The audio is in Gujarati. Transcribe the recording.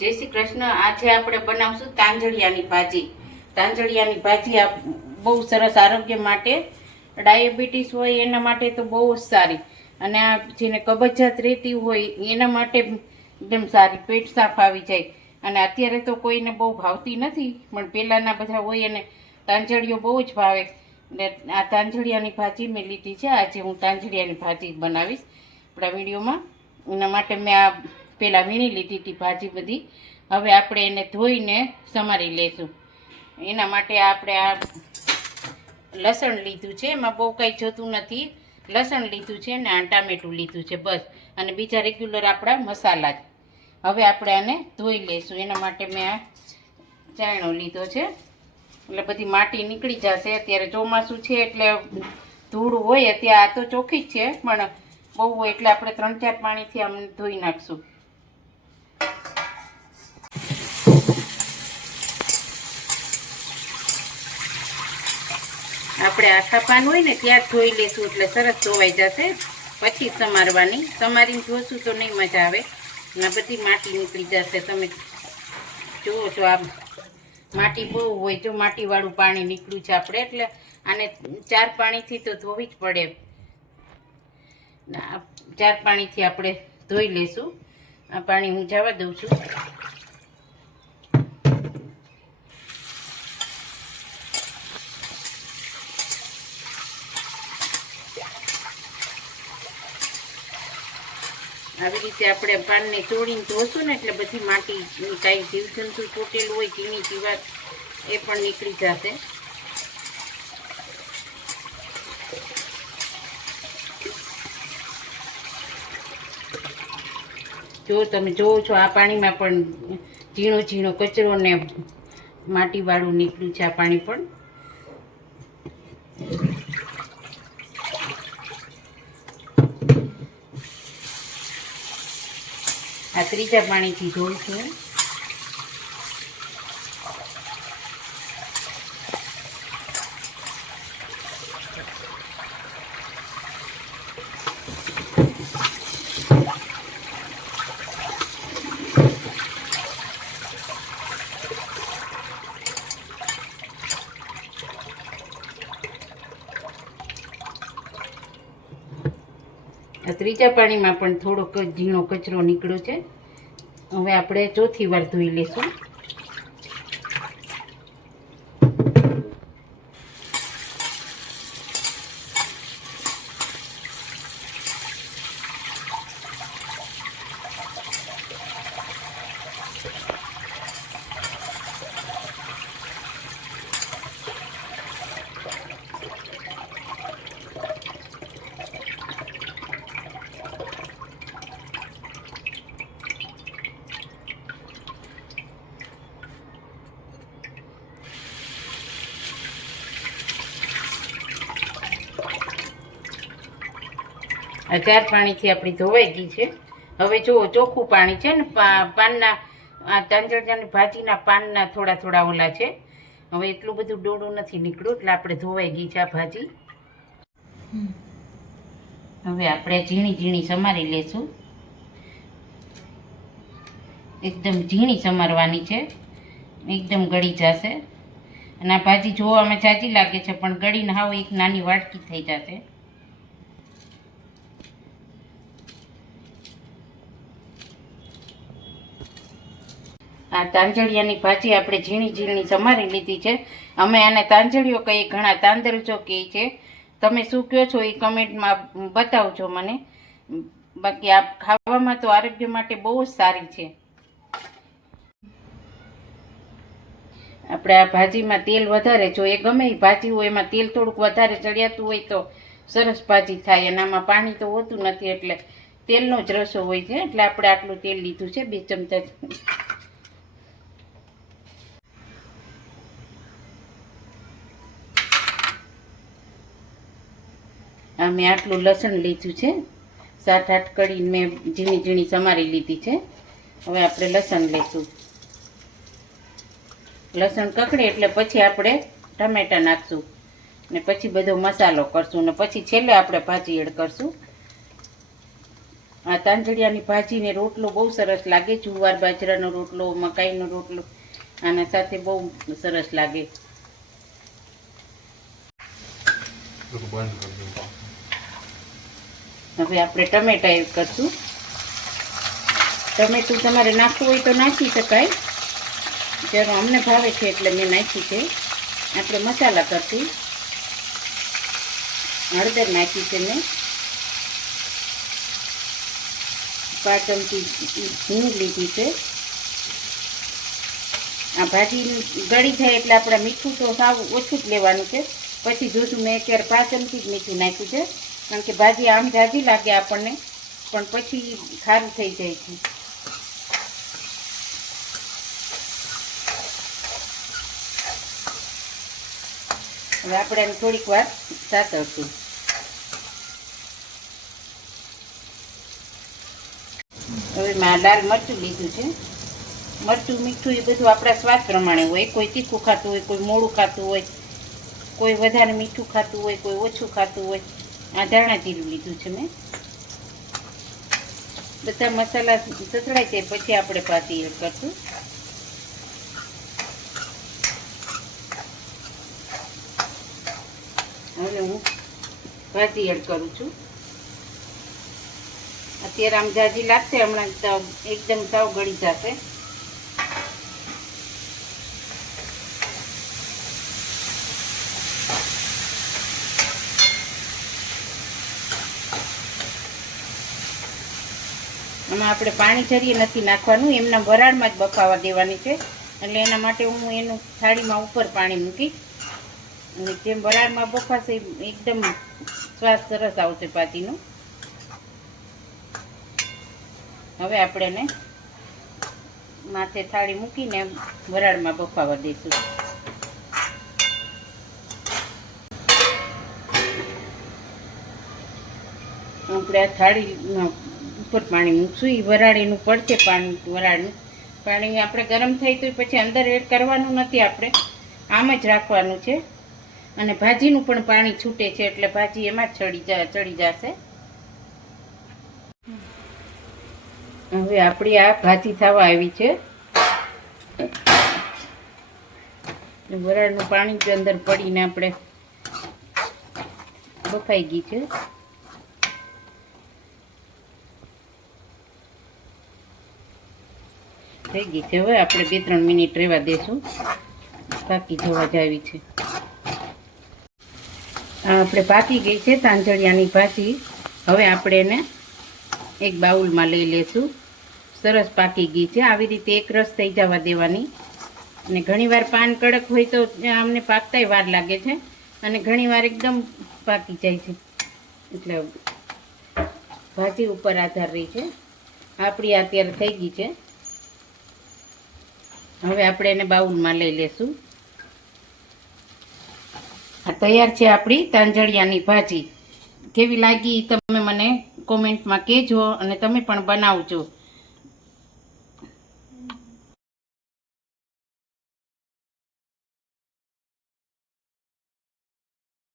જય શ્રી કૃષ્ણ। આજે આપણે બનાવશું તાંજળિયાની ભાજી। તાંજળિયાની ભાજી આ બહુ સરસ આરોગ્ય માટે, ડાયાબિટીસ હોય એના માટે તો બહુ જ સારી, અને આ જેને કબજિયાત રહેતી હોય એના માટે એકદમ સારી, પેટ સાફ આવી જાય। અને અત્યારે તો કોઈને બહુ ભાવતી નથી, પણ પહેલાંના બધા હોય એને તાંજળીઓ બહુ જ ભાવે। ને આ તાંજળિયાની ભાજી મેં લીધી છે। આજે હું તાંજળિયાની ભાજી બનાવીશ આપણા વિડીયોમાં। એના માટે મેં આ પહેલાં વીણી લીધી હતી ભાજી બધી। હવે આપણે એને ધોઈને સમારી લઈશું। એના માટે આપણે આ લસણ લીધું છે, એમાં બહુ કાંઈ જોતું નથી। લસણ લીધું છે ને આ ટામેટું લીધું છે બસ, અને બીજા રેગ્યુલર આપણા મસાલા જ। હવે આપણે આને ધોઈ લઈશું। એના માટે મેં આ ચાયણો લીધો છે, એટલે બધી માટી નીકળી જશે। અત્યારે ચોમાસું છે એટલે ધૂળ હોય, અત્યારે આ તો ચોખ્ખી જ છે, પણ બહુ હોય એટલે આપણે 3-4 પાણીથી આમ ધોઈ નાખશું। આપણે આખા પાન હોય ને ત્યાં જ ધોઈ લેશું એટલે સરસ ધોવાઈ જશે। પછી સમારવાની, સમારીને ધોશું તો નહીં મજા આવે, અને બધી માટી નીકળી જશે। તમે જુઓ છો આ માટી બહુ હોય, જો માટીવાળું પાણી નીકળ્યું છે આપણે, એટલે આને 4 પાણીથી તો ધોવી જ પડે। 4 પાણીથી આપણે ધોઈ લેશું। આ પાણી હું જવા દઉં છું। આવી રીતે આપણે પાનને ચોળીને ધોશું ને એટલે બધી માટી, કાંઈ જીવજંતુ ચોટેલું હોય, ઝીણી જીવાત એ પણ નીકળી જશે। જો તમે જોવો છો આ પાણીમાં પણ ઝીણો ઝીણો કચરો ને માટીવાળું નીકળ્યું છે આ પાણી પણ। આ ત્રીજા પાણીથી ધોઉં છું। ત્રીજા પાણીમાં પણ થોડોક ઝીણો કચરો નીકળ્યો છે। હવે આપણે ચોથી વાર ધોઈ લઈશું। આ 4 પાણીથી આપણી ધોવાઈ ગઈ છે। હવે જુઓ ચોખ્ખું પાણી છે ને, પાનના આ તાંજળિયાની ભાજીના પાનના થોડા થોડા ઓલા છે। હવે એટલું બધું ડોળું નથી નીકળ્યું, એટલે આપણે ધોવાઈ ગઈ છે આ ભાજી। હવે આપણે ઝીણી ઝીણી સમારી લેશું। એકદમ ઝીણી સમારવાની છે, એકદમ ગળી જશે। અને આ ભાજી જોવામાં જાજી લાગે છે, પણ ગળીને હાવ એક નાની વાટકી થઈ જશે। આ તાંજળિયાની ભાજી આપણે ઝીણી ઝીણી સમારી લીધી છે। અમે આને તાંજળીઓ કહીએ, ઘણા તાંદરજો કહે છે। તમે શું કહો છો એ કમેન્ટમાં બતાવજો મને। બાકી આ ખાવામાં તો આરોગ્ય માટે બહુ જ સારી છે। આપણે આ ભાજીમાં તેલ વધારે જોઈએ, ગમે એ ભાજી હોય એમાં તેલ થોડુંક વધારે ચડિયાતું હોય તો સરસ ભાજી થાય। અને આમાં પાણી તો હોતું નથી, એટલે તેલનો જ રસો હોય છે, એટલે આપણે આટલું તેલ લીધું છે, 2 ચમચા। આ મેં આટલું લસણ લીધું છે, 7-8 કળી મેં ઝીણી ઝીણી સમારી લીધી છે। હવે આપણે લસણ લઈશું। લસણ કકડે એટલે પછી આપણે ટમેટા નાખશું, ને પછી બધો મસાલો કરશું, ને પછી છેલ્લે આપણે ભાજી એડ કરશું। આ તાંજળિયાની ભાજીને રોટલો બહુ સરસ લાગે. જુવાર બાજરાનો રોટલો, મકાઈનો રોટલો આના સાથે બહુ સરસ લાગે. હવે આપણે ટમેટા એડ કરશું. ટમેટું તમારે નાખવું હોય તો નાખી શકાય. જ્યારે અમને ભાવે છે એટલે મેં નાખી છે. આપણે મસાલા કરશું. હળદર નાખી છે મેં. 5 ચમચી હિંગ લીધી છે. આ ભાજી ગળી થાય એટલે આપણે મીઠું તો સાવ ઓછું જ લેવાનું છે. પછી જોશું, મેં અત્યારે 5 ચમચી જ મીઠું નાખ્યું છે, કારણ કે ભાજી આમ ઝાઝી લાગે આપણને, પણ પછી ખારું થઈ જાય છે. હવે આપણે એને થોડીક વાર સાતળશું. હવે મેં લાલ મરચું લીધું છે. મરચું મીઠું એ બધું આપણા સ્વાદ પ્રમાણે હોય. કોઈ તીખું ખાતું હોય, કોઈ મોડું ખાતું હોય, કોઈ વધારે મીઠું ખાતું હોય, કોઈ ઓછું ખાતું હોય. આ ધાણા જીરું લીધું છે મેં. બધા મસાલા સતળાઈ જાય પછી આપણે ભાજી એડ કરશું. હવે હું ભાજી એડ કરું છું. અત્યારે આમ જાજી લાગશે, હમણાં એકદમ સાવ ગળી જશે. આમાં આપણે પાણી જરીએ નથી નાખવાનું, એમના વરાળમાં જ બફાવા દેવાની છે. એટલે એના માટે હું એનું થાળીમાં ઉપર પાણી મૂકીશ, અને જેમ વરાળમાં બફાશે એકદમ સ્વાદ સરસ આવશે ભાજીનો. હવે આપણે એને માથે થાળી મૂકીને વરાળમાં બફાવા દઈશું. આપણે આ થાળી ઉપર પાણી મૂકશું. એ વરાળ એનું પડશે, વરાળનું પાણી આપણે ગરમ થઈ તો પછી અંદર એડ કરવાનું નથી, આપણે આમ જ રાખવાનું છે. અને ભાજીનું પણ પાણી છૂટે છે એટલે ભાજી એમાં જ ચડી જશે. હવે આપણી આ ભાજી થવા આવી છે. વરાળનું પાણી જ અંદર પડીને આપણે બફાઈ ગઈ છે. થઈ ગઈ છે. હવે આપણે 2-3 મિનિટ રહેવા દેશું, પાકી જવા જાવી છે. આપણે પાકી ગઈ છે તાંજળિયાની ભાજી. હવે આપણે એને એક બાઉલમાં લઈ લેશું. સરસ પાકી ગઈ છે. આવી રીતે એક રસ થઈ જવા દેવાની. અને ઘણીવાર પાન કડક હોય તો અમને પાકતાય વાર લાગે છે, અને ઘણીવાર એકદમ પાકી જાય છે. એટલે ભાજી ઉપર આધાર રહી છે. આપણી અત્યારે થઈ ગઈ છે. હવે આપણે એને બાઉલમાં લઈ લેશું. આ તૈયાર છે આપણી તાંજળિયાની ભાજી. કેવી લાગી તમે મને કોમેન્ટમાં કહેજો, અને તમે પણ બનાવજો.